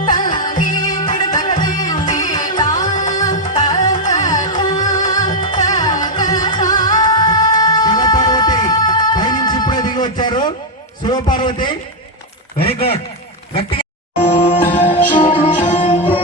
తాకి కిడతగదే తీలా శివపార్వతి పైనుంచి ఇప్పుడే దిగి వచ్చారు. శివపార్వతి వెరీ గుడ్ గట్టిగా శంభో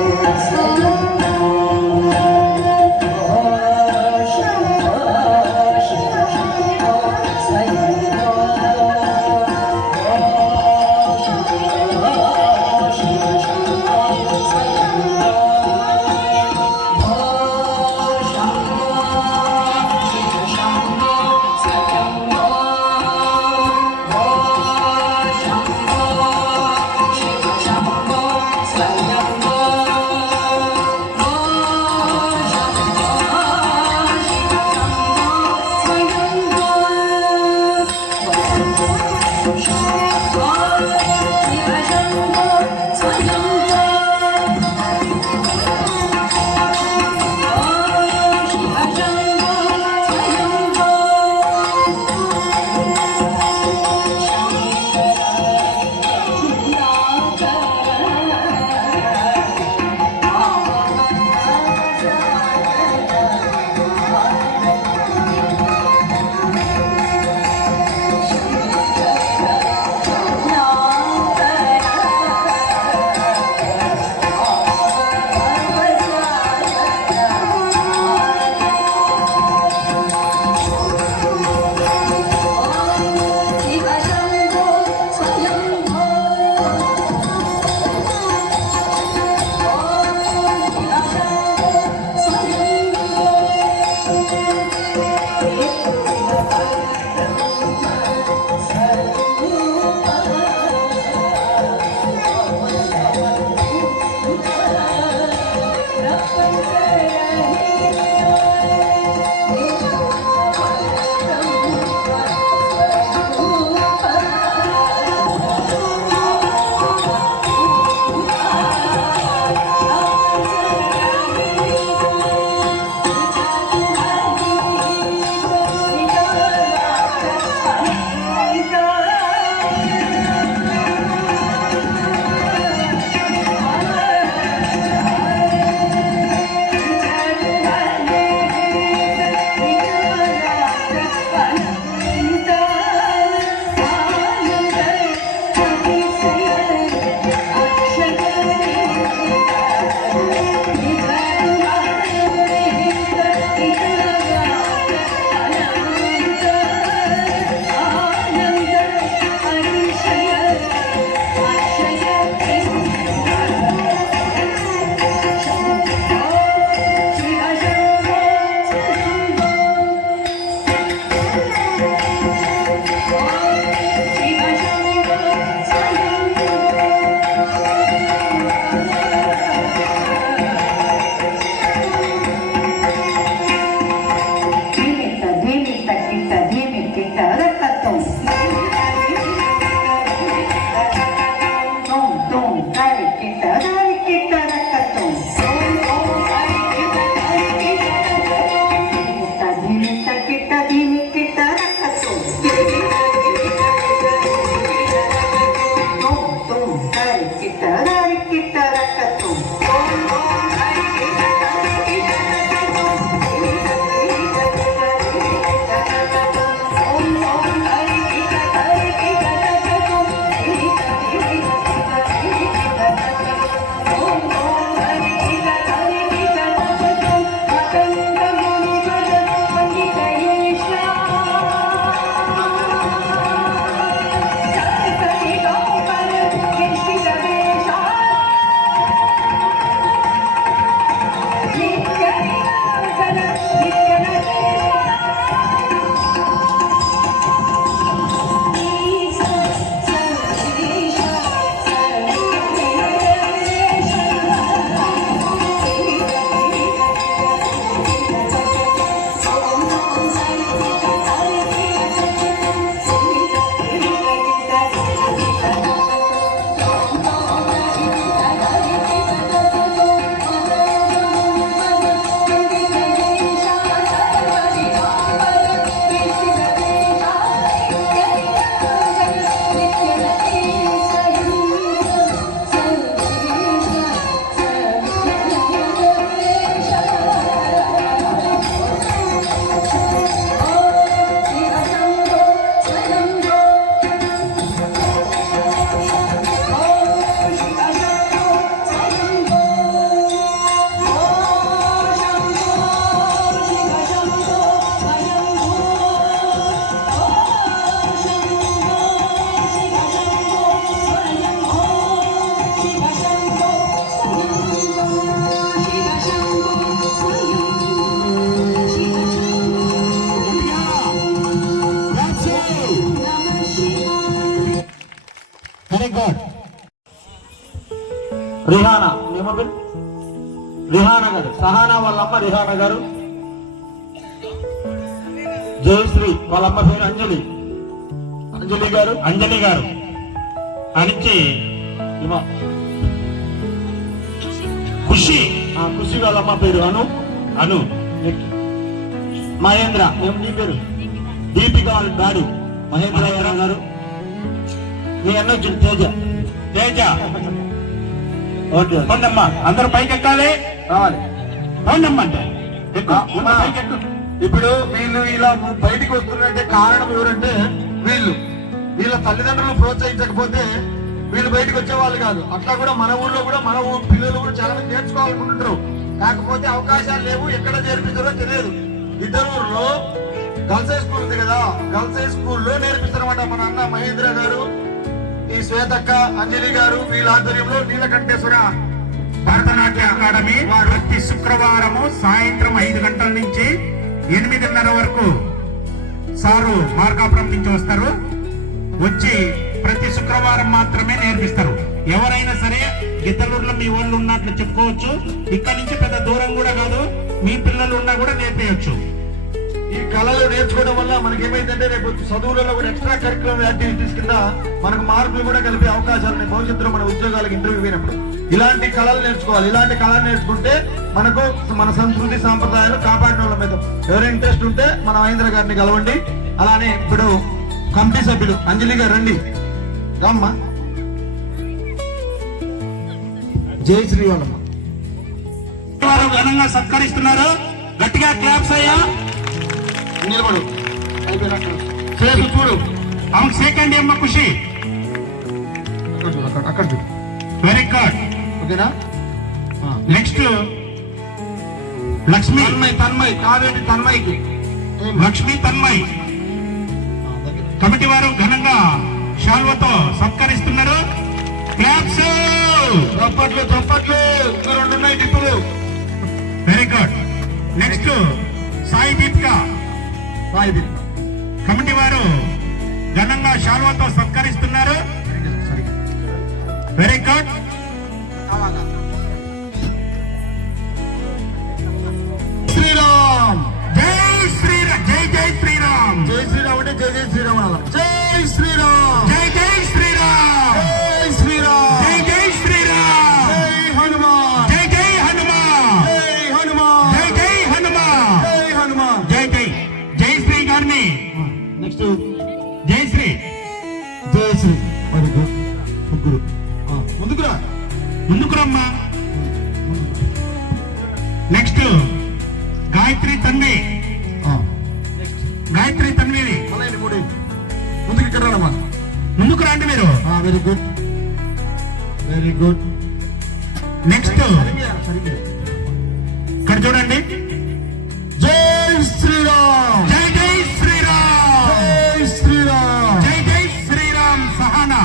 వెరీ గుడ్. రిహానా ఏమో రిహానా గారు, సహానా వాళ్ళ అమ్మ రిహానా గారు, జయశ్రీ వాళ్ళ అమ్మ పేరు అంజలి, అంజలి గారు అనిచి ఖుషి వాళ్ళ అమ్మ పేరు అను మహేంద్ర ఏం నీ పేరు దీపిక వాళ్ళ డాడీ మహేంద్ర గారు, మీ అన్న తేజ ఓకే పొందమ్మా, అందరూ పైకి ఎక్కాలి రావాలి. పొందమ్మా అంటే ఇప్పుడు వీళ్ళు ఇలా బయటికి వస్తున్నారంటే కారణం ఎవరంటే వీళ్ళ తల్లిదండ్రులు ప్రోత్సహించకపోతే వీళ్ళు బయటకు వచ్చేవాళ్ళు కాదు. అట్లా కూడా మన ఊర్లో కూడా మన ఊరు పిల్లలు కూడా చాలా మంది నేర్చుకోవాలనుకుంటుంటారు, కాకపోతే అవకాశాలు లేవు, ఎక్కడ చేర్పించారో తెలియదు. ఇద్దరూరులో గర్ల్స్ హై స్కూల్ ఉంది కదా, గర్ల్స్ హై స్కూల్లో నేర్పిస్తారన్నమాట మన అన్న మహేంద్ర గారు, ఈ శ్వేతక్క, అంజలి గారు వీళ్ళ ఆధ్వర్యంలో నీలకంఠేశ్వర భరతనాట్య అకాడమీ ప్రతి శుక్రవారము సాయంత్రం 5 గంటల నుంచి 8:30 వరకు సారు మార్కాపురం నుంచి వస్తారు. వచ్చి ప్రతి శుక్రవారం మాత్రమే నేర్పిస్తారు. ఎవరైనా సరే గిద్దలూరులో మీ వాళ్ళు ఉన్నట్లు చెప్పుకోవచ్చు. ఇక్కడ నుంచి పెద్ద దూరం కూడా కాదు, మీ పిల్లలు ఉన్నా కూడా నేర్పించచ్చు. ఈ కళలు నేర్చుకోవడం వల్ల మనకి ఏమైందంటే రేపు చదువులలో కూడా ఎక్స్ట్రా కరికులం యాక్టివిటీస్ కింద మనకు మార్కులు కూడా కలిపే అవకాశాలు ఉన్నాయి. భవిష్యత్తులో మన ఉద్యోగాలకు ఇంటర్వ్యూ పోయినప్పుడు ఇలాంటి కళలు నేర్చుకోవాలి. ఇలాంటి కళలు నేర్చుకుంటే మనకు మన సంస్కృతి సాంప్రదాయాలు కాపాడిన వాళ్ళ మీద ఎవరైనా ఇంట్రెస్ట్ ఉంటే మన మహేంద్ర గారిని కలవండి. అలానే ఇప్పుడు కమిటీ సభ్యులు అంజలి గారు రండి, రామ్మా. జయశ్రీ వాళ్ళమ్మ వారు ఘనంగా సత్కరిస్తున్నారు. గట్టిగా క్లాప్స్ అయ్యా. నిలబడు, అయిపోయినట్టు చేసి చూడు. అవును, సెకండ్ అమ్మ ఖుషి. అక్కడ చూడు. Very good. ఓకేనా? నెక్స్ట్ లక్ష్మి తన్మయ్ కావేటి తన్మయ్కి లక్ష్మి తన్మయ్ కమిటీ వారు ఘనంగా శాల్వతో సత్కరిస్తున్నారు. క్లాప్స్. చప్పట్లు చప్పట్లు. ఇంకా 2 ఉన్నాయి టిప్పులు. Very good. Next Sai Deepika committee వారు ఘనంగా శాల్వతో సత్కరిస్తున్నారు. Very good. శ్రీరామ్. జై శ్రీరామ్. జై జై శ్రీరామ్. జై శ్రీరామ్ అంటే జై శ్రీరామ్ అనాలి. జై శ్రీరామ్. జై జై శ్రీరామ్. జై శ్రీరామ్. జై జై శ్రీరామ్. జై హనుమాన్. జై జై హనుమాన్. జై హనుమాన్. జై జై హనుమాన్. జై హనుమాన్. జై జై జై శ్రీ గారిని నెక్స్ట్ జై శ్రీ జై శ్రీ. Very good. ముగ్గురు ముందుకురా. ముందుకు రమ్మా. నెక్స్ట్ గాయత్రి తన్వి. గాయత్రి తన్విని అలాగే మూడు ముందుకు ఇక్కడ రామ్మా. ముందుకు రండి మీరు. Very good. Very good. Next ఇక్కడ చూడండి. జై శ్రీరామ్. జై జై శ్రీరామ్. జై శ్రీరామ్. జై జై శ్రీరామ్. సహనా.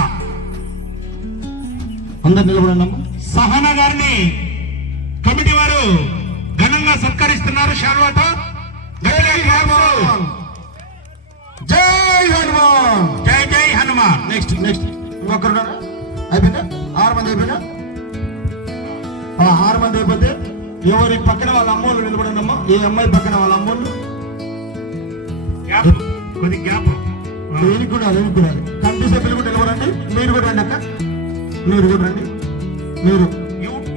అందరు నిలబడండి అమ్మా. సహనా గారిని కమిటీ వారు ఘనంగా సత్కరిస్తున్నారు. శాల్వాతో గట్టిగా క్లాప్స్. జై హనుమాన్. జై జై హనుమాన్. నెక్స్ట్ ఇంకొకరు అయిపోయిందా? 6 మంది అయిపోయినా? 6 మంది అయిపోతే ఎవరి పక్కన వాళ్ళ అమ్మోళ్ళు నిలబడండి అమ్మా. ఏ అమ్మాయి పక్కన వాళ్ళ అమ్మోళ్ళు గ్యాప్, కొద్ది గ్యాప్. దేనికి కూడా కమిటీ సభ్యులు కూడా నిలబడండి. మీరు కూడా రండి అక్క. మీరు కూడా రండి. మీరు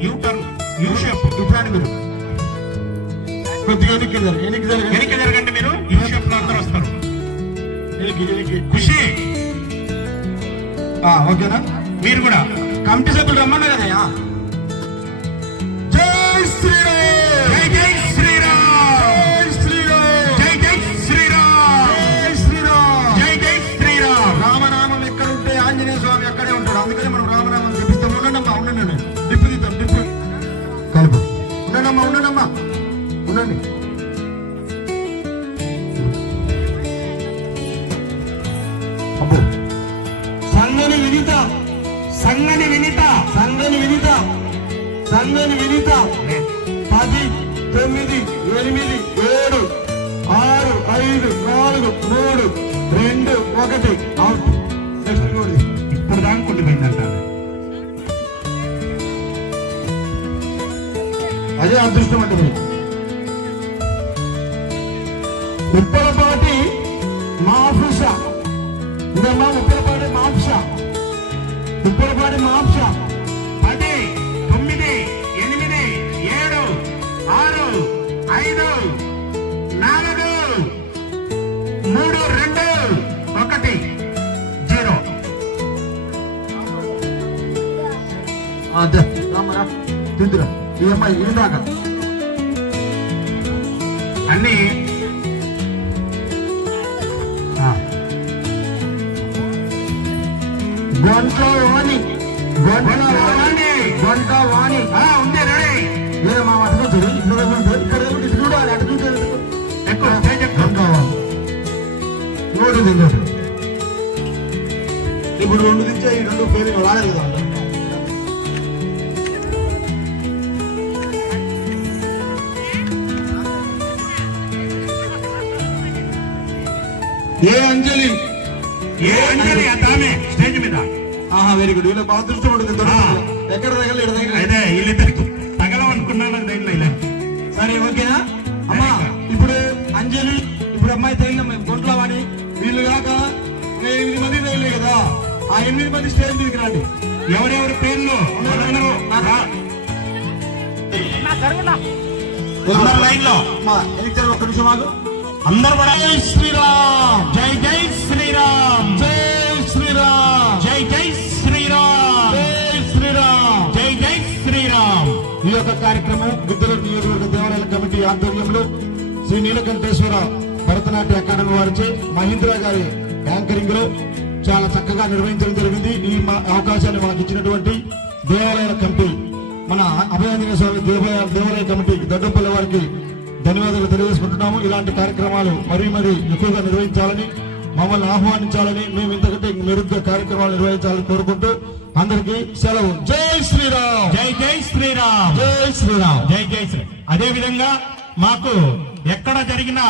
యూ టర్న్, యూ షేప్. ఇట్లాంటి మీరు కొద్దిగా ఎన్నిక వెనక్కి జరగండి. మీరు యూ షేప్ లో అందరూ వస్తారు. ఖుషి ఓకేనా? మీరు కూడా కమిటీ సభ్యులు రమ్మన్నా కదా. జై శ్రీరామ్. జై జై శ్రీరామ్. జై శ్రీరామ్. జై జై శ్రీరామ్. జై శ్రీరామ్. జై జై శ్రీరామ్. రామనామం ఎక్కడ ఉంటే ఆంజనేయ స్వామి అక్కడే ఉంటాడు. అందుకని మనం రామనామం జపిస్తాం. ఉండండమ్మా, ఉండండి. డిప్పు తీద్దాం. డిప్పు కలుపు. ఉండండమ్మా. ఉండండి. అబ్బో. సంగని వినిత. 10, 9, 8, 7, 6, 5, 4, 3, 2, 1 అవుట్. ఇప్పుడు దాకా కొట్టిపోయిందంట. అదే అదృష్టం అంటే. ఉప్పలపాటి మాఫుషా. ఇదమ్మా ఉప్పలపాటి మాఫుషా. 10, 9, 8, 7, 6, 5, 4, 3, 2, 1, 0. అదే రామరా తిందురా. ఈ అమ్మాయి ఇందాక అన్ని గొంట్లో వాణి. ఉంది రెడీ. వేరే మా అటు చూడు. ఇక్కడ చూడాలి. అటు చూడాలి. ఎక్కువ స్టేజ్ ఎక్కువ. ఇప్పుడు 2 దించే ఈ 2 పేరు వాడలేదు కదా. ఏ అంజలి అదామే స్టేజ్ మీద. Very good. వీళ్ళకి బాగా దృష్టి ఉంటుంది. ఎక్కడ తగలలేదు. అదే వీళ్ళిద్దరికి తగలమనుకున్నాను. ఇలా సరే ఓకేనా అమ్మా? ఇప్పుడు అంజలి, ఇప్పుడు అమ్మాయి తగిలిన గొంట్ల వాడి వీళ్ళు కాక 8 మంది తగిలే కదా. ఆ 8 మంది స్టేజ్ మీదకి రండి. ఎవరెవరి పేర్లు వాళ్ళందరూ అందరు లైన్ లో. అమ్మా ఎన్నికలు ఒక్క నిమిషం ఆగు. అందరు కూడా జై శ్రీరామ్. జై జై శ్రీరామ్. జై శ్రీరామ్. జై జై శ్రీరామ్. జై శ్రీరామ్. జై జై శ్రీరామ్. ఈ యొక్క కార్యక్రమం గిద్దలూరు నియోజకవర్గ దేవాలయాల కమిటీ ఆధ్వర్యంలో శ్రీ నీలకంఠేశ్వర భరతనాట్య అకాడమీ వారిచే మహేంద్ర గారి యాంకరింగ్ లో చాలా చక్కగా నిర్వహించడం జరిగింది. ఈ అవకాశాన్ని మాకు ఇచ్చినటువంటి దేవాలయాల కమిటీ, మన అభయాంజనేయ స్వామి దేవాలయ కమిటీ దొడ్డపల్లి వారికి ధన్యవాదాలు తెలియజేసుకుంటున్నాము. ఇలాంటి కార్యక్రమాలు మరీ ఎక్కువగా నిర్వహించాలని, మమ్మల్ని ఆహ్వానించాలని, మేము ఇంతకంటే మెరుగ్గా కార్యక్రమాలు నిర్వహించాలని కోరుకుంటూ అందరికీ సెలవు. జై శ్రీరామ్. జై జై శ్రీరామ్. జై శ్రీరామ్. జై జై శ్రీ. అదే విధంగా మాకు ఎక్కడ జరిగిన